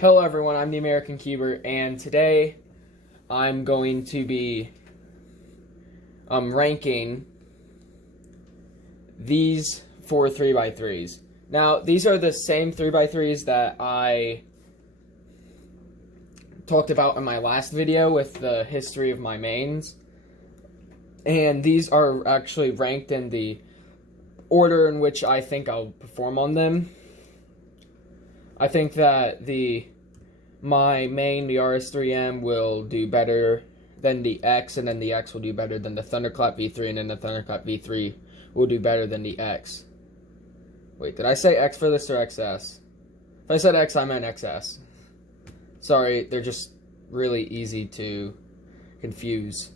Hello everyone, I'm the American Cuber, and today I'm going to be ranking these 4 3x3s. Now, these are the same 3x3s that I talked about in my last video with the history of my mains. And these are actually ranked in the order in which I think I'll perform on them. I think that my main, the RS3M, will do better than the X, and then the X will do better than the Thunderclap V3, and then the Thunderclap V3 will do better than the X. Wait, did I say X for this or XS? If I said X, I meant XS. Sorry, they're just really easy to confuse.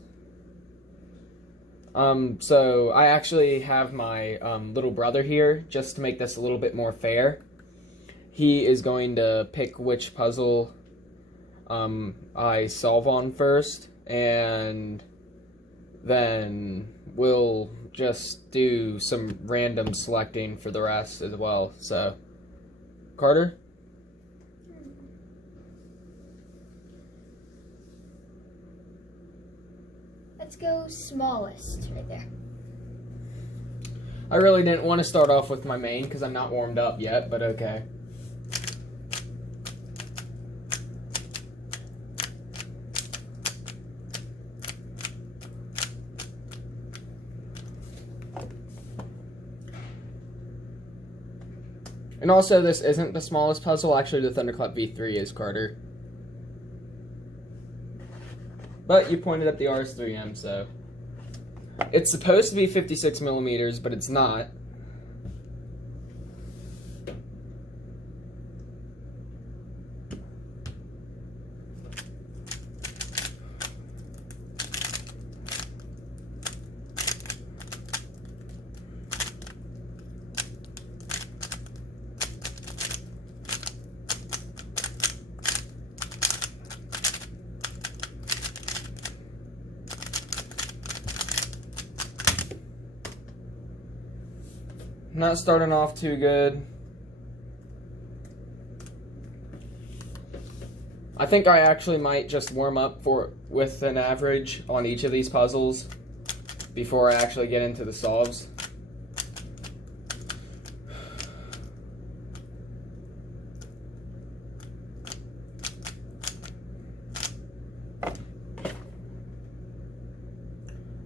So I actually have my little brother here, just to make this a little bit more fair. He is going to pick which puzzle I solve on first, and then we'll just do some random selecting for the rest as well. So, Carter? Let's go smallest right there. I really didn't want to start off with my main because I'm not warmed up yet, but okay. And also, this isn't the smallest puzzle. Actually, the Thunderclap V3 is, Carter. But you pointed up the RS3M, so... It's supposed to be 56 millimeters, but it's not. Not starting off too good. I think I actually might just warm up with an average on each of these puzzles before I actually get into the solves.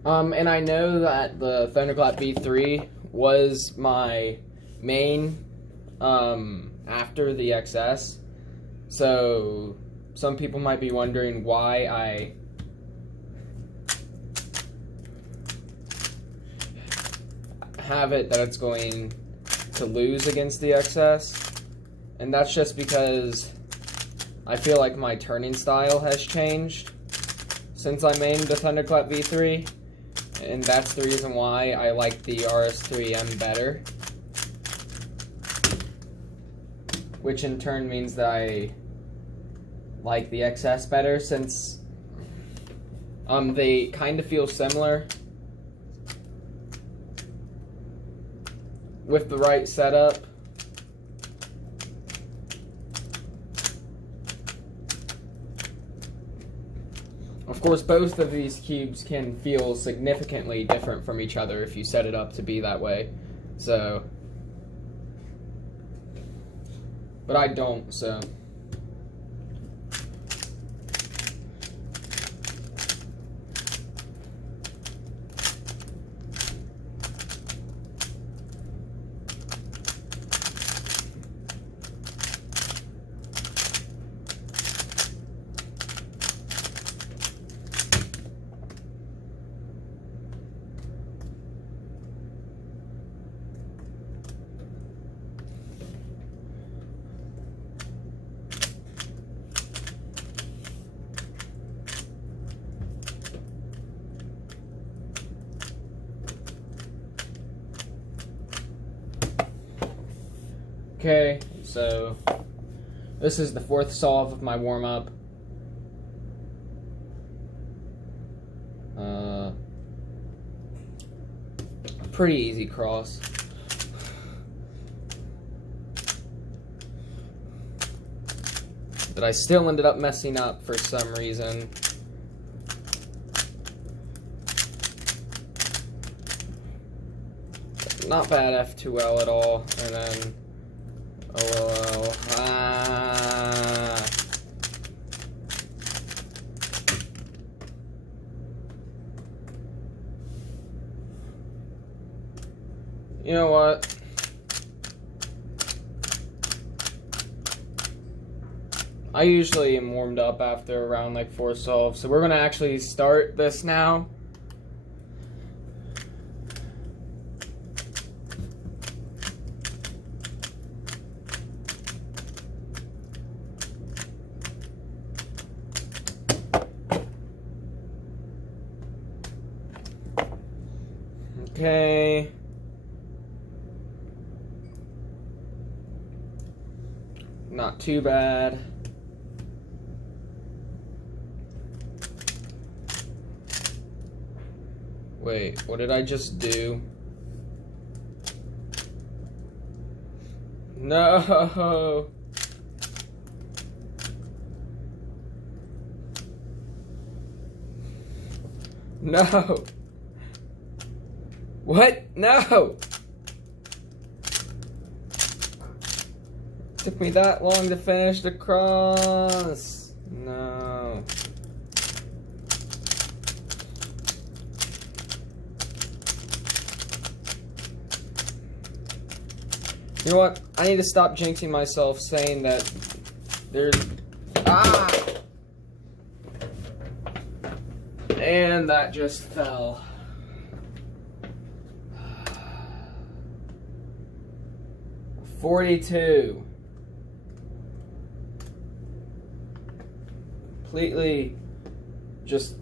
And I know that the Thunderclap V3 was my main after the XS, so some people might be wondering why I have it that it's going to lose against the XS, and that's just because I feel like my turning style has changed since I mained the Thunderclap V3. And that's the reason why I like the RS3M better. Which in turn means that I like the XS better, since they kind of feel similar with the right setup. Of course, both of these cubes can feel significantly different from each other if you set it up to be that way. So, but I don't, so. Okay, so this is the 4th solve of my warm-up. Pretty easy cross. that I still ended up messing up for some reason. Not bad F2L at all, and then OLL. You know what? I usually am warmed up after around like 4 solves, so we're gonna actually start this now. Okay. Not too bad. Wait, what did I just do? No! No! What? No! Took me that long to finish the cross. No. You know what? I need to stop jinxing myself saying that there's... Ah! And that just fell. $42. Completely just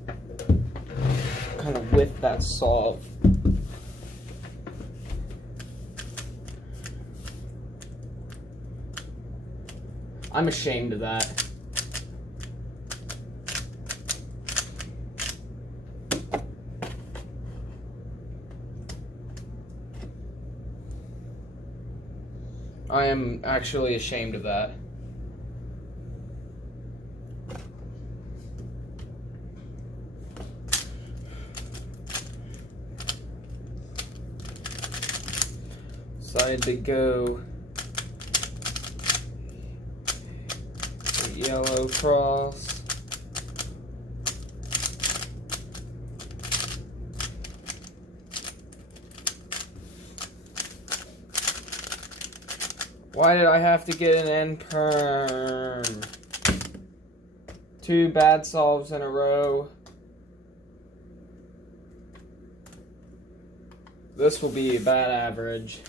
kind of whiffed that solve. I'm ashamed of that. I am actually ashamed of that. Decided to go yellow cross. Why did I have to get an end perm? 2 bad solves in a row. This will be a bad average.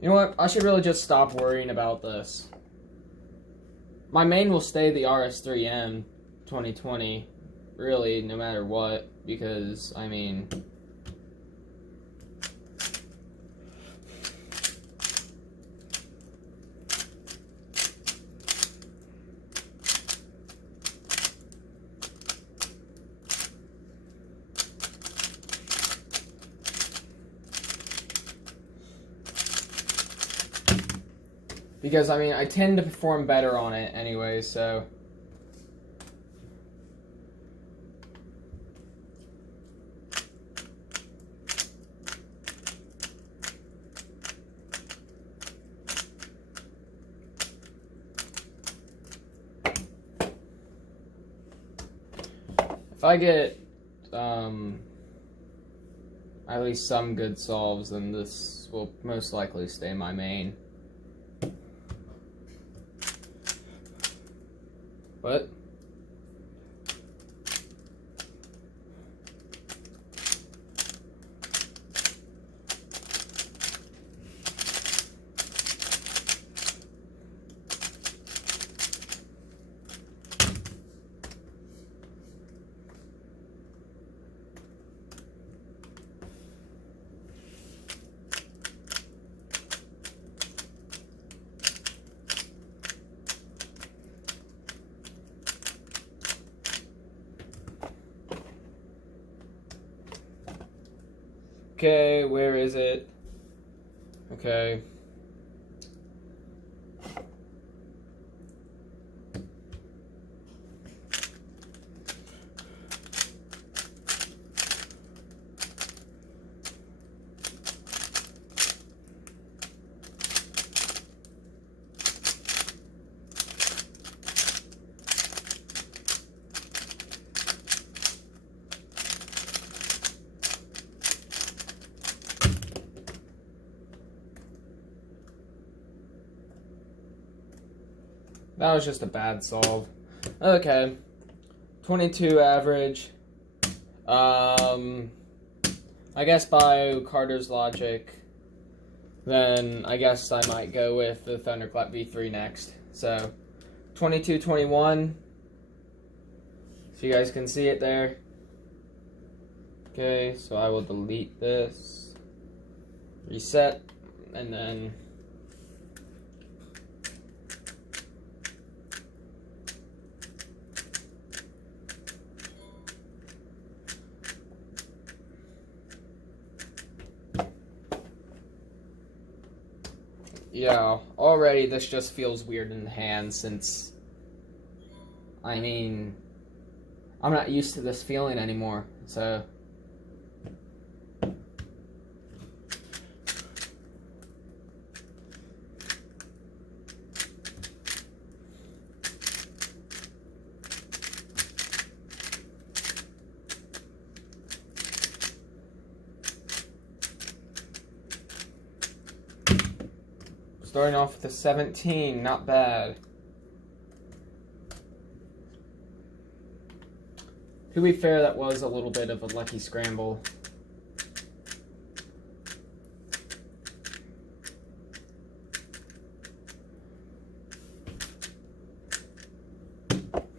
You know what? I should really just stop worrying about this. My main will stay the RS3M 2020, really, no matter what, because, I mean... Because, I mean, I tend to perform better on it anyway, so... If I get, at least some good solves, then this will most likely stay my main. What? Okay, where is it? Okay. That was just a bad solve. Okay. 22 average. I guess by Carter's logic, then I guess I might go with the Thunderclap V3 next. So, 22-21. So you guys can see it there. Okay, so I will delete this. Reset, and then... Yeah, already this just feels weird in the hand since, I mean, I'm not used to this feeling anymore, so. Starting off with a 17, not bad. To be fair, that was a little bit of a lucky scramble.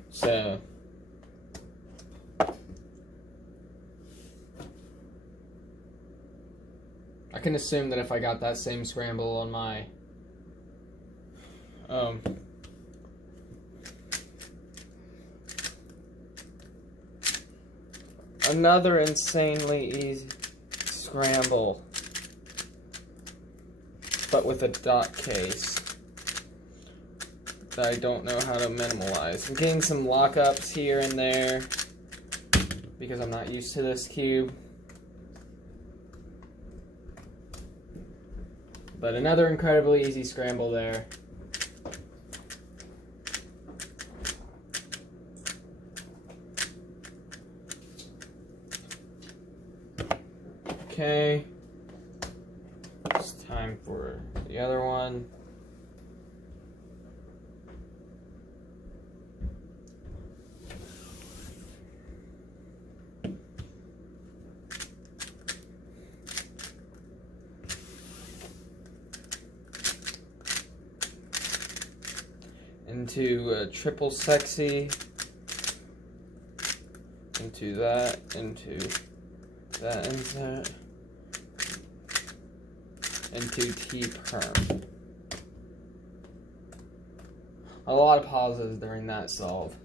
So, I can assume that if I got that same scramble on my another insanely easy scramble, but with a dot case that I don't know how to minimalize. I'm getting some lockups here and there because I'm not used to this cube. But another incredibly easy scramble there. Okay, it's time for the other one. Into triple sexy, into that, into that insert, into T-perm. A lot of pauses during that solve.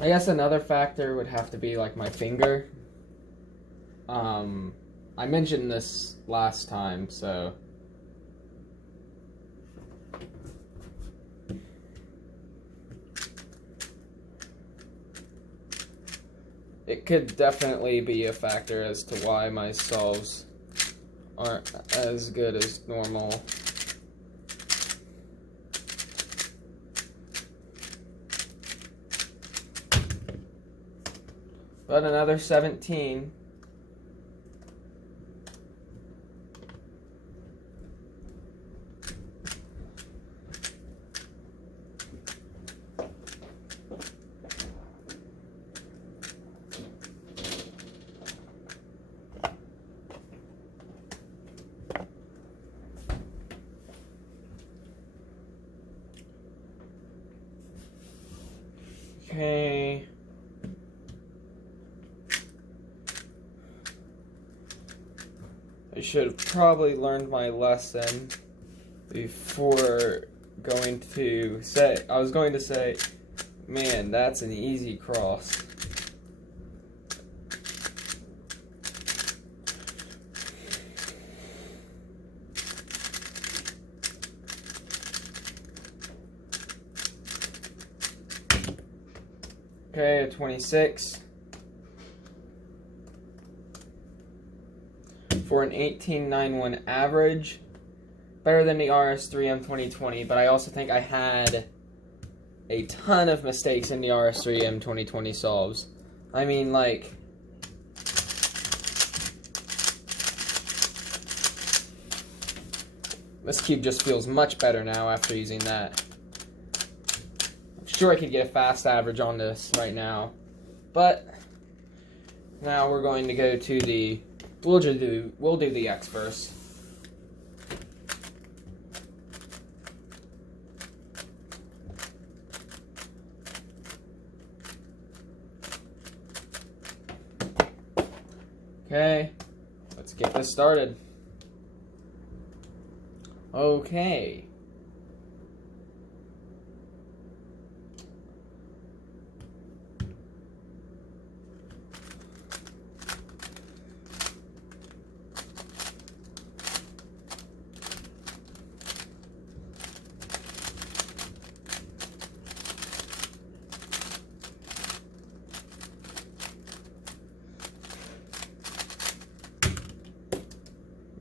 I guess another factor would have to be like my finger. I mentioned this last time, so it could definitely be a factor as to why my solves aren't as good as normal. But another 17. Okay. I should have probably learned my lesson before going to say, I was going to say, man, that's an easy cross. Okay, a 26. For an 1891 average. Better than the RS3M 2020, but I also think I had a ton of mistakes in the RS3M 2020 solves. I mean, like, this cube just feels much better now after using that. I'm sure I could get a fast average on this right now, but now we're going to go to the, we'll do the X first. Okay, let's get this started. Okay.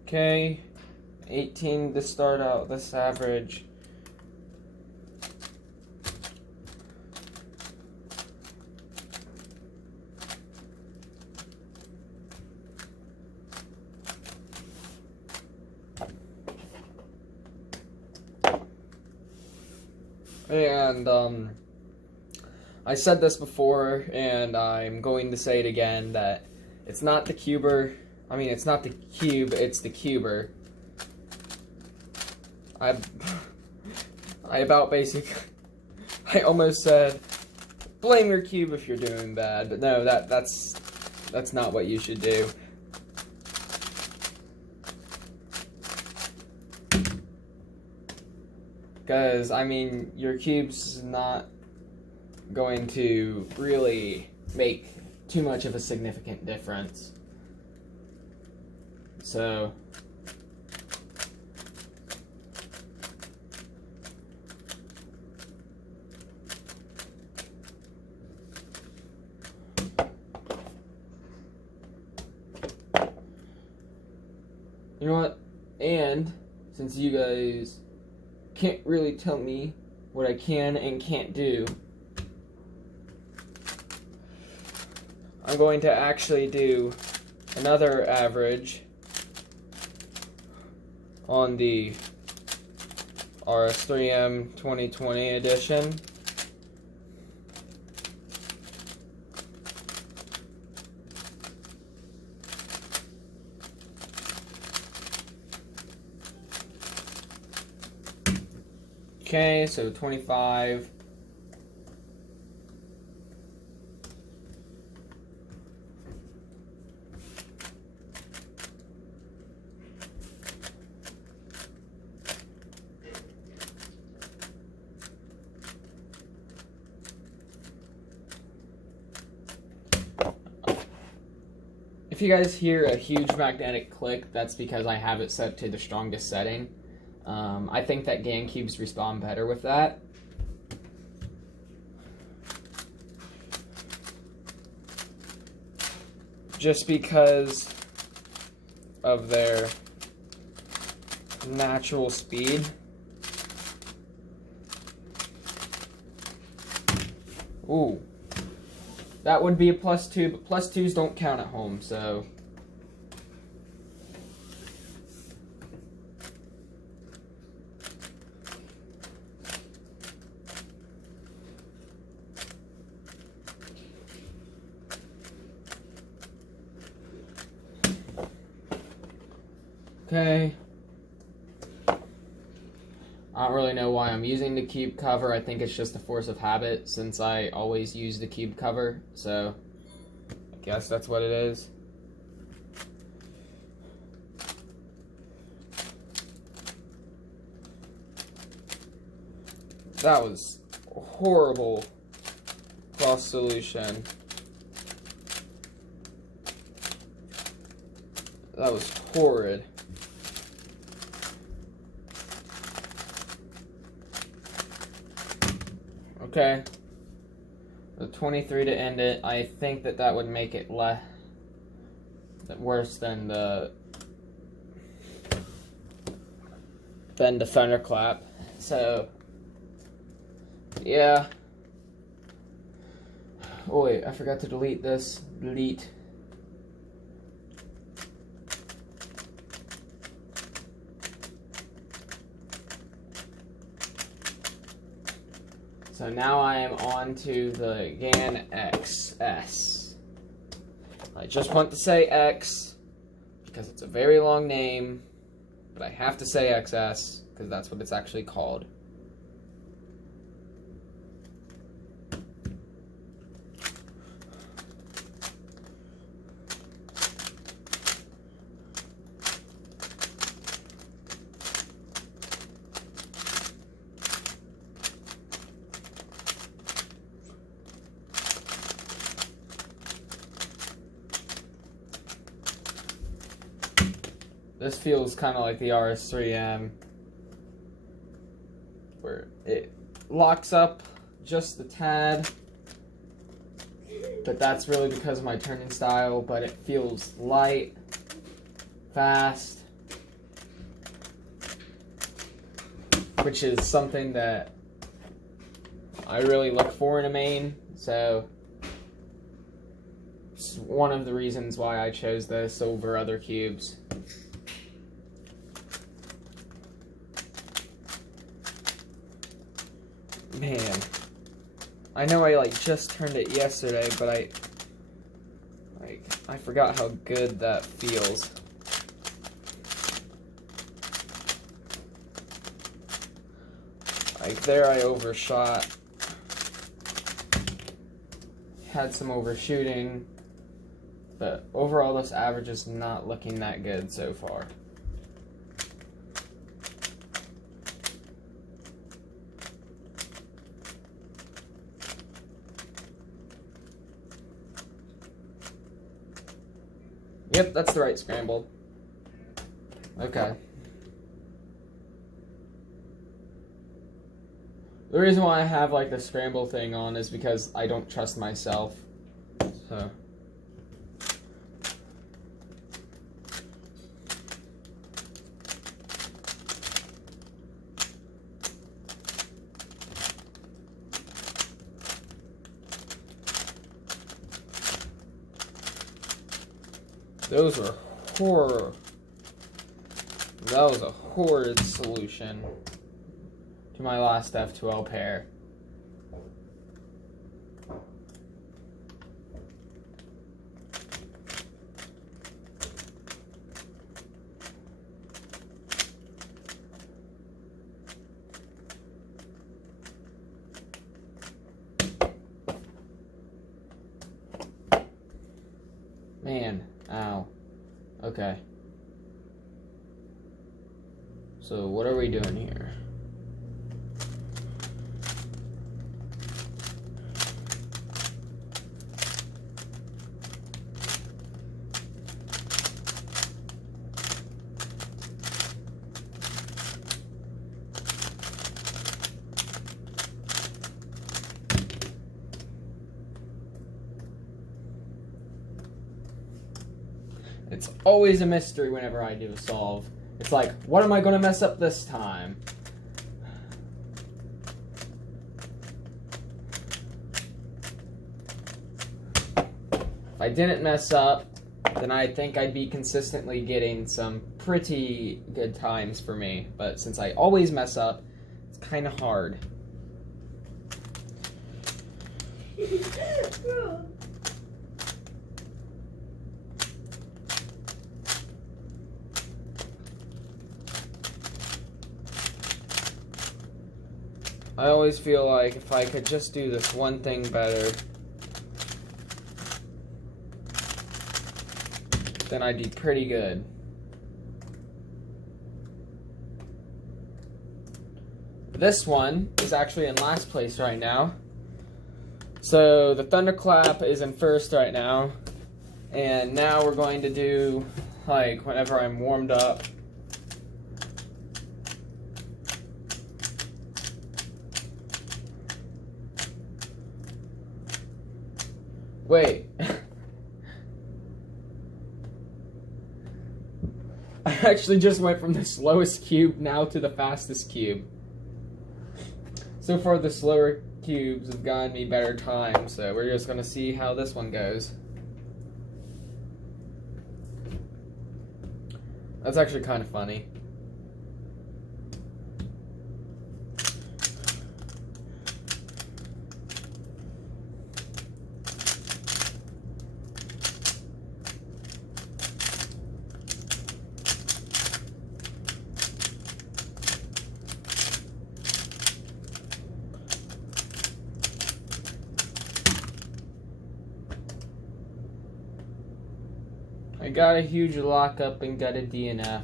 Okay, 18 to start out this average. And I said this before, and I'm going to say it again, that it's not the cuber. I mean, it's not the cube, it's the cuber. I almost said, blame your cube if you're doing bad, but no, that's not what you should do. Because, I mean, your cube's not going to really make too much of a significant difference. So, you know what? And since you guys can't really tell me what I can and can't do, I'm going to actually do another average on the RS3M 2020 edition. Okay, so 25. If you guys hear a huge magnetic click, that's because I have it set to the strongest setting. I think that GaNCubes respond better with that. Just because of their natural speed. Ooh. That would be a +2, but +2s don't count at home, so. Okay. I don't really know why I'm using the cube cover. I think it's just a force of habit since I always use the cube cover. So, I guess that's what it is. That was horrible cross solution. That was horrid. Okay. The 23 to end it. I think that would make it worse than the thunderclap. So yeah. Oh wait, I forgot to delete this. Delete. So now I am on to the GAN XS. I just want to say X because it's a very long name, but I have to say XS because that's what it's actually called. This feels kind of like the RS3M, where it locks up just a tad, but that's really because of my turning style, but it feels light, fast, which is something that I really look for in a main, so it's one of the reasons why I chose this over other cubes. Man, I know I just turned it yesterday, but I forgot how good that feels. There I overshot. Had some overshooting, but overall this average is not looking that good so far. Yep, that's the right scrambled. Okay. The reason why I have the scramble thing on is because I don't trust myself. So. Those were horror. That was a horrid solution to my last F2L pair. Man, ow. Okay. So what are we doing here? It's always a mystery whenever I do a solve. It's like, what am I going to mess up this time? If I didn't mess up, then I think I'd be consistently getting some pretty good times for me. But since I always mess up, it's kind of hard. I always feel like if I could just do this one thing better, then I'd be pretty good. this one is actually in last place right now. So the Thunderclap is in first right now. And now we're going to do, like, whenever I'm warmed up. Wait. I actually just went from the slowest cube now to the fastest cube. So far the slower cubes have gotten me better time, so we're just gonna see how this one goes. That's actually kind of funny. I got a huge lockup and got a DNF.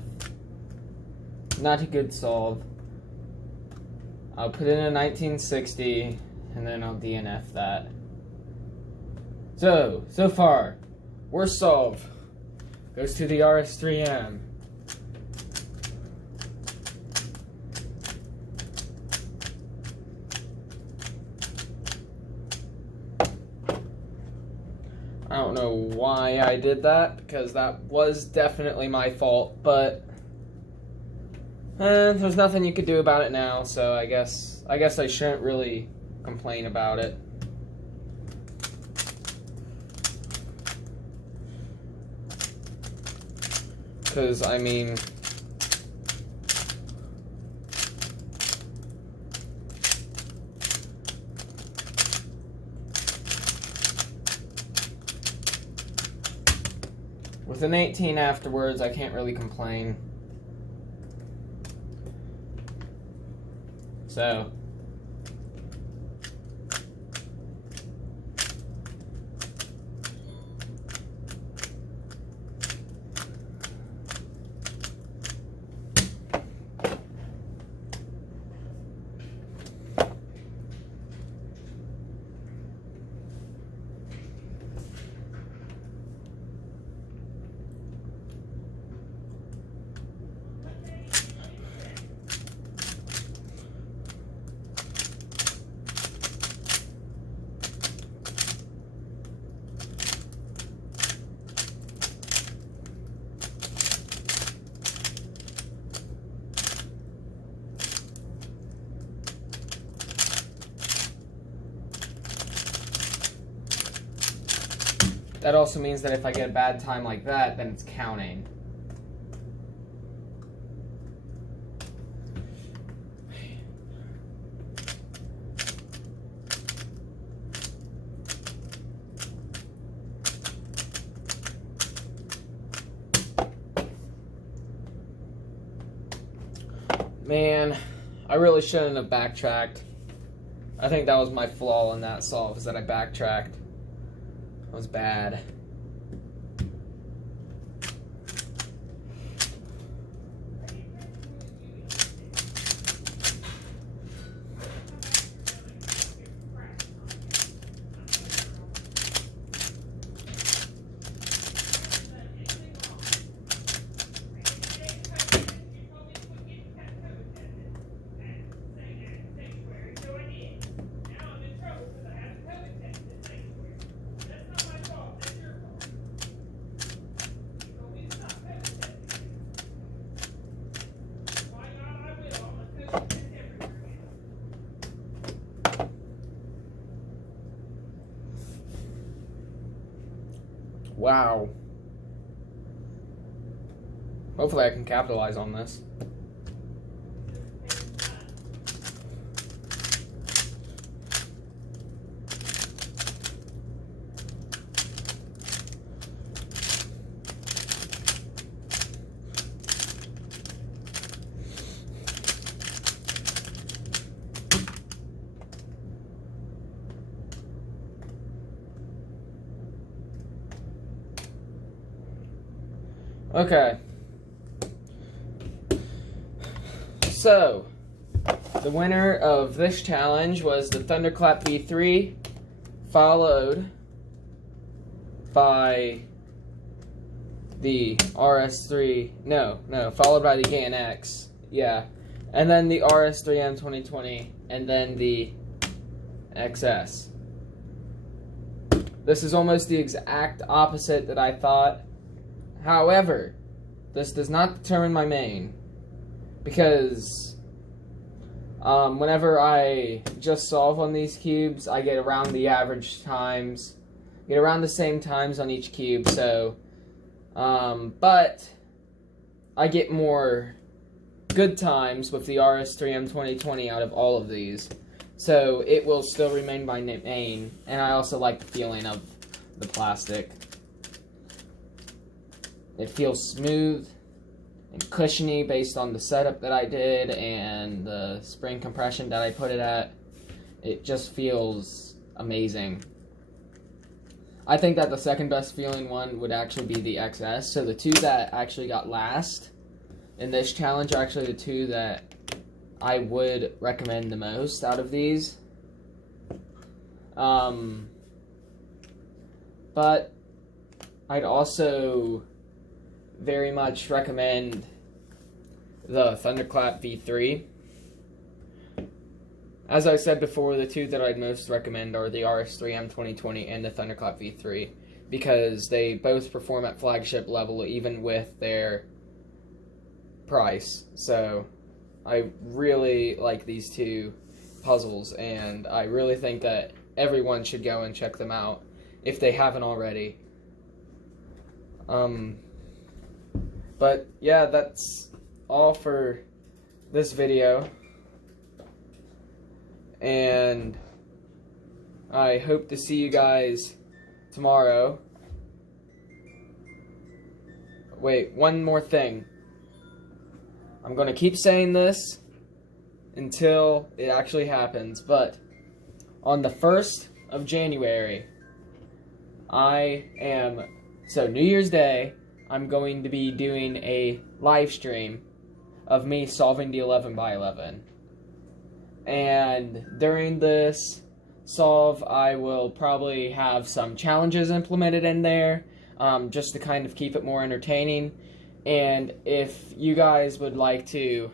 Not a good solve. I'll put in a 1960 and then I'll DNF that. So far, worst solve goes to the RS3M. I don't know why I did that, because that was definitely my fault, but there's nothing you could do about it now, so I guess I shouldn't really complain about it. Because, I mean, with an 18 afterwards, I can't really complain. So, that also means that if I get a bad time like that, then it's counting. Man, I really shouldn't have backtracked. I think that was my flaw in that solve, is that I backtracked. That was bad. Wow. Hopefully I can capitalize on this. Okay. So, the winner of this challenge was the Thunderclap V3, followed by the RS3, followed by the GAN X, yeah, and then the RS3M 2020, and then the XS. This is almost the exact opposite that I thought. However, this does not determine my main, because whenever I just solve on these cubes, I get around the average times, get around the same times on each cube, so, but I get more good times with the RS3M 2020 out of all of these, so it will still remain my main, and I also like the feeling of the plastic. It feels smooth and cushiony based on the setup that I did and the spring compression that I put it at. It just feels amazing. I think that the second best feeling one would actually be the XS. So the two that actually got last in this challenge are actually the two that I would recommend the most out of these. But I'd also very much recommend the Thunderclap V3. As I said before, the two that I'd most recommend are the RS3M 2020 and the Thunderclap V3, because they both perform at flagship level even with their price. So I really like these two puzzles, and I really think that everyone should go and check them out if they haven't already. But yeah, that's all for this video, and I hope to see you guys tomorrow. Wait, one more thing. I'm gonna keep saying this until it actually happens, but on the 1st of January, New Year's Day, I'm going to be doing a live stream of me solving the 11 by 11. And during this solve, I will probably have some challenges implemented in there, just to kind of keep it more entertaining. And if you guys would like to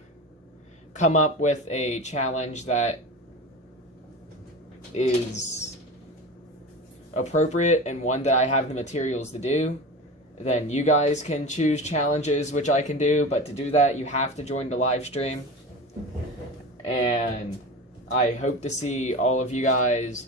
come up with a challenge that is appropriate and one that I have the materials to do, then you guys can choose challenges which I can do, but to do that you have to join the live stream. And I hope to see all of you guys